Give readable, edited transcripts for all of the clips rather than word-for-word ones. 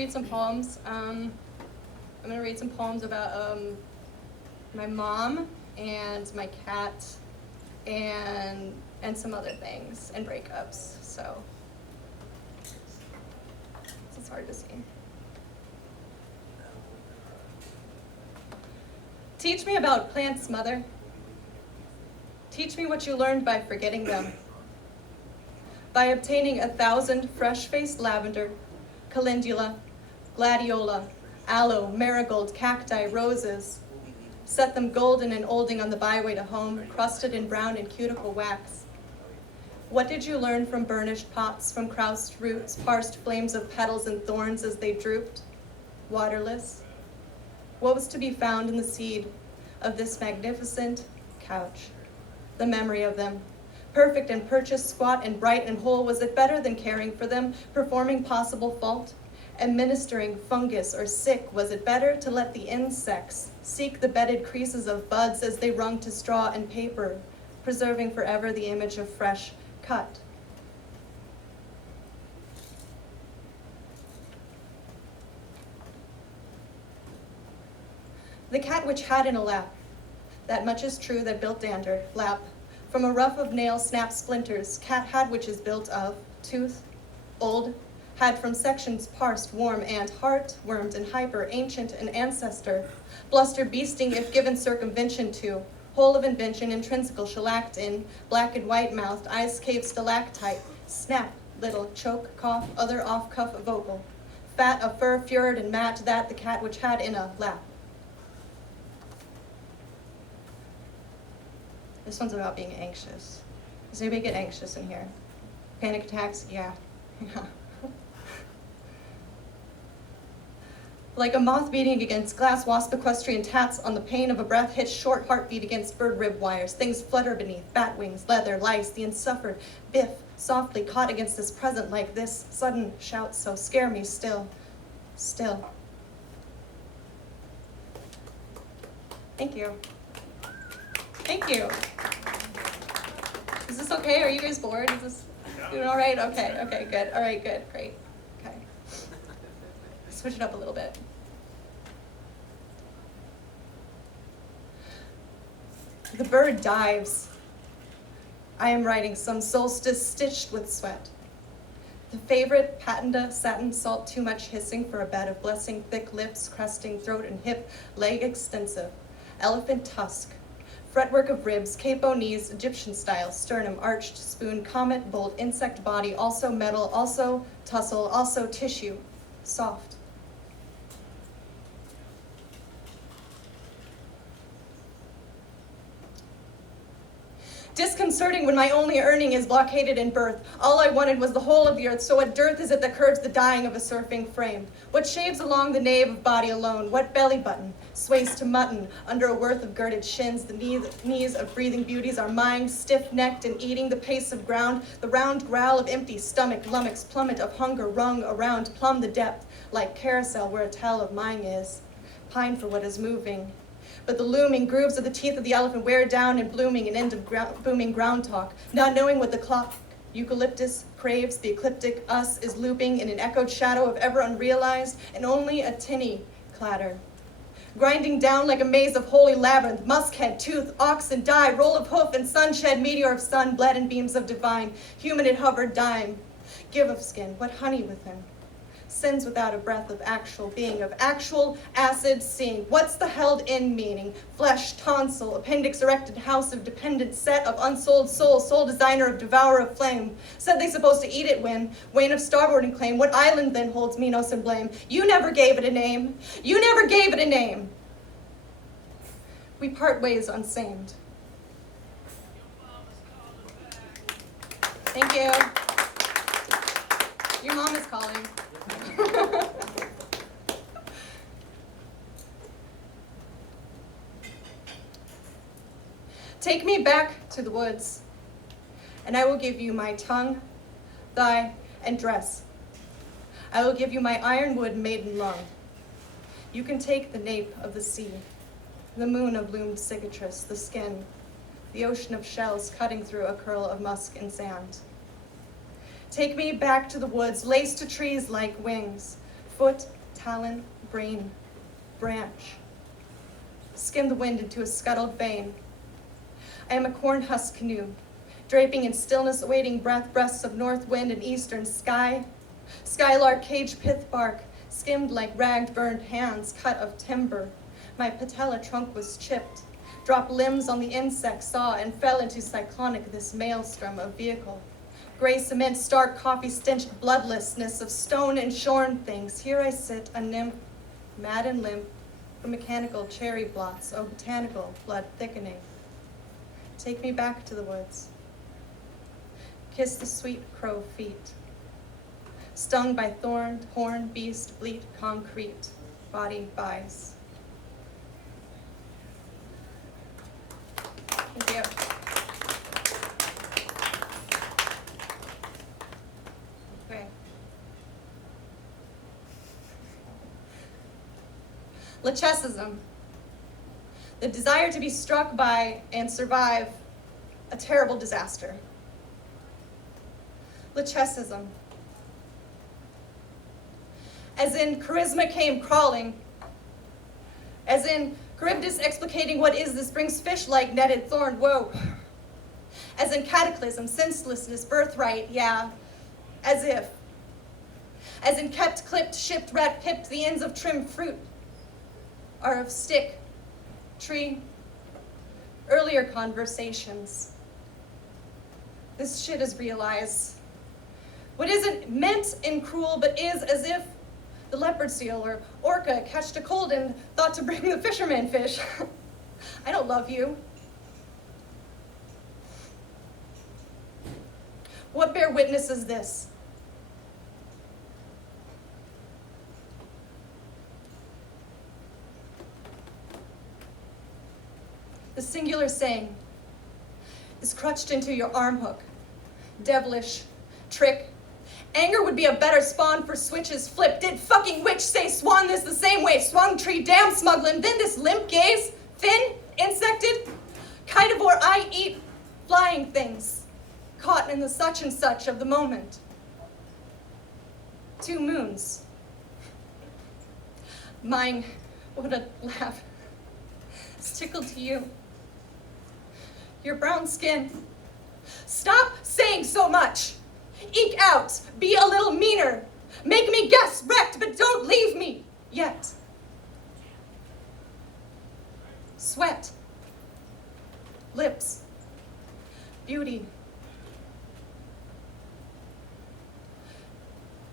read some poems. I'm gonna read some poems about my mom and my cat and some other things and breakups. So it's hard to see. Teach me about plants, Mother. Teach me what you learned by forgetting them. By obtaining 1,000 fresh-faced lavender, calendula, gladiola, aloe, marigold, cacti, roses. Set them golden and olding on the byway to home, crusted in brown and cuticle wax. What did you learn from burnished pots, from croused roots, parsed flames of petals and thorns as they drooped, waterless? What was to be found in the seed of this magnificent couch? The memory of them. Perfect and purchased, squat and bright and whole, was it better than caring for them, performing possible fault? Administering fungus or sick, was it better to let the insects seek the bedded creases of buds as they wrung to straw and paper, preserving forever the image of fresh cut? The cat which had in a lap, that much is true that built dander, lap, from a ruff of nail snapped splinters, cat had which is built of, tooth, old, had from sections parsed, warm, and heart-wormed and hyper, ancient and ancestor, bluster beasting if given circumvention to, whole of invention, intrinsical shellacked in, black and white-mouthed, eyes cave stalactite, snap, little, choke, cough, other off-cuff vocal, fat of fur, fured and matte, that the cat which had in a lap. This one's about being anxious. Does anybody get anxious in here? Panic attacks? Yeah. Like a moth beating against glass, wasp equestrian tats on the pain of a breath hits short heartbeat against bird rib wires. Things flutter beneath, bat wings, leather, lice, the unsuffered biff, softly caught against this present like this. Sudden shouts so scare me still, still. Thank you. Thank you. Is this okay? Are you guys bored? Is this doing all right? Okay, good. All right, good, great. Okay. Switch it up a little bit. The bird dives. I am writing some solstice stitched with sweat. The favorite patenda satin salt too much hissing for a bed of blessing, thick lips, cresting throat and hip, leg extensive, elephant tusk. Fretwork of ribs, capo knees, Egyptian style, sternum, arched spoon, comet, bolt, insect body, also metal, also tussle, also tissue, soft. Disconcerting when my only earning is blockaded in birth. All I wanted was the whole of the earth, so what dearth is it that curbs the dying of a surfing frame? What shaves along the nave of body alone? What belly button sways to mutton under a worth of girded shins? The knees of breathing beauties are mine, stiff-necked and eating the pace of ground. The round growl of empty stomach lummox plummet of hunger wrung around, plumb the depth, like carousel where a tell of mine is. Pine for what is moving. But the looming grooves of the teeth of the elephant wear down and blooming an end of booming ground talk, not knowing what the clock eucalyptus craves, the ecliptic us is looping in an echoed shadow of ever unrealized, and only a tinny clatter. Grinding down like a maze of holy labyrinth, muskhead, tooth, ox and die, roll of hoof and sunshed, meteor of sun, bled in beams of divine, human it hovered, dime. Give of skin, what honey with him? Sins without a breath of actual being, of actual acid seeing. What's the held in meaning? Flesh, tonsil, appendix erected, house of dependent set of unsold soul, sole designer of devourer of flame. Said they supposed to eat it when, wane of starboard and claim. What island then holds Minos and blame? You never gave it a name. You never gave it a name. We part ways unsamed. Thank you. Your mom is calling. Take me back to the woods, and I will give you my tongue, thigh, and dress. I will give you my ironwood maiden lung. You can take the nape of the sea, the moon of loomed cicatrice, the skin, the ocean of shells cutting through a curl of musk and sand. Take me back to the woods, laced to trees like wings, foot, talon, brain, branch. Skim the wind into a scuttled vein. I am a corn husk canoe, draping in stillness, awaiting breaths of north wind and eastern sky. Skylark cage pith bark, skimmed like ragged burned hands cut of timber. My patella trunk was chipped, dropped limbs on the insect saw, and fell into cyclonic this maelstrom of vehicle. Gray cement, stark coffee-stenched bloodlessness of stone and shorn things. Here I sit, a nymph, mad and limp, for mechanical cherry blots, oh botanical blood thickening. Take me back to the woods. Kiss the sweet crow feet. Stung by thorn, horn, beast, bleat, concrete, body buys. Thank you. Okay. Lachecism. The desire to be struck by and survive a terrible disaster. Lachecism. As in, charisma came crawling. As in, Charybdis explicating what is this brings fish like netted thorn, whoa. As in cataclysm, senselessness, birthright, yeah, as if. As in kept, clipped, shipped, rat pipped, the ends of trimmed fruit are of stick, tree, earlier conversations. This shit is realized. What isn't meant in cruel, but is as if the leopard seal or orca catched a cold and thought to bring the fisherman fish. I don't love you. What bear witness is this? The singular saying is crutched into your arm hook. Devilish, trick. Anger would be a better spawn for switches flipped. Did fucking witch say swan this the same way? Swung tree, damn smuggling. Then this limp gaze, thin, insected. Kitivore, I eat flying things. Caught in the such and such of the moment. 2 moons. Mine, what a laugh. It's tickled to you. Your brown skin. Stop saying so much. Eke out, be a little meaner. Make me guess wrecked, but don't leave me yet. Sweat. Lips. Beauty.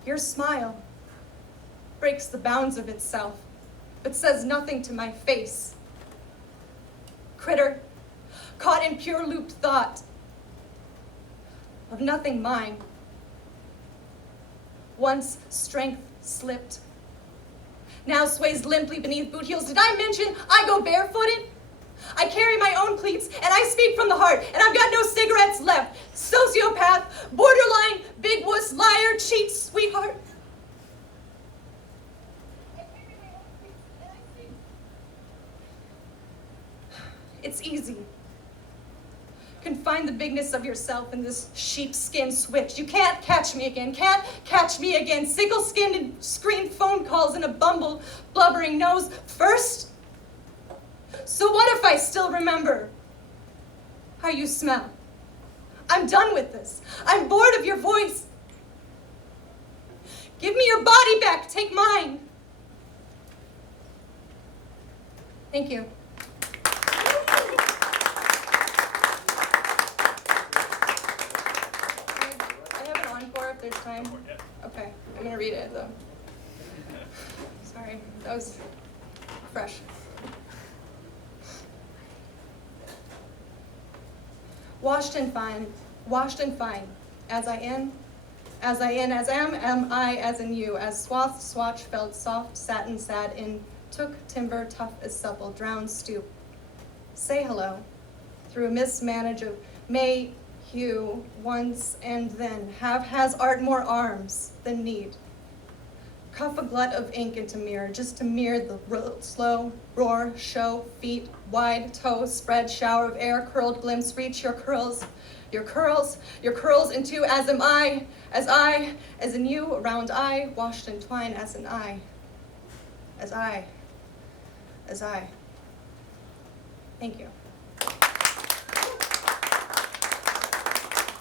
Your smile breaks the bounds of itself, but says nothing to my face. Critter, caught in pure looped thought of nothing mine. Once strength slipped, now sways limply beneath boot heels. Did I mention I go barefooted? I carry my own cleats, and I speak from the heart, and I've got no cigarettes left. Sociopath, borderline, big wuss, liar, cheat, sweetheart. It's easy. Confine the bigness of yourself in this sheepskin switch. You can't catch me again, can't catch me again. Sickle-skinned and screened phone calls in a bumble, blubbering nose first. So what if I still remember how you smell? I'm done with this. I'm bored of your voice. Give me your body back, take mine. Thank you. If there's time. Okay, I'm gonna read it though. Sorry, that was fresh. Washed and fine, as I am, as am I, as in you, as swathed, swatch, felt, soft, satin, sad, in, took, timber, tough as supple, drowned, stoop. Say hello, through a mismanage of may, hue, once and then, has art more arms than need. Cuff a glut of ink into mirror, just to mirror the slow roar, show, feet, wide toe, spread, shower of air, curled glimpse, reach your curls, your curls into as am I, as in you, around I, washed in twine as in I, as I. Thank you.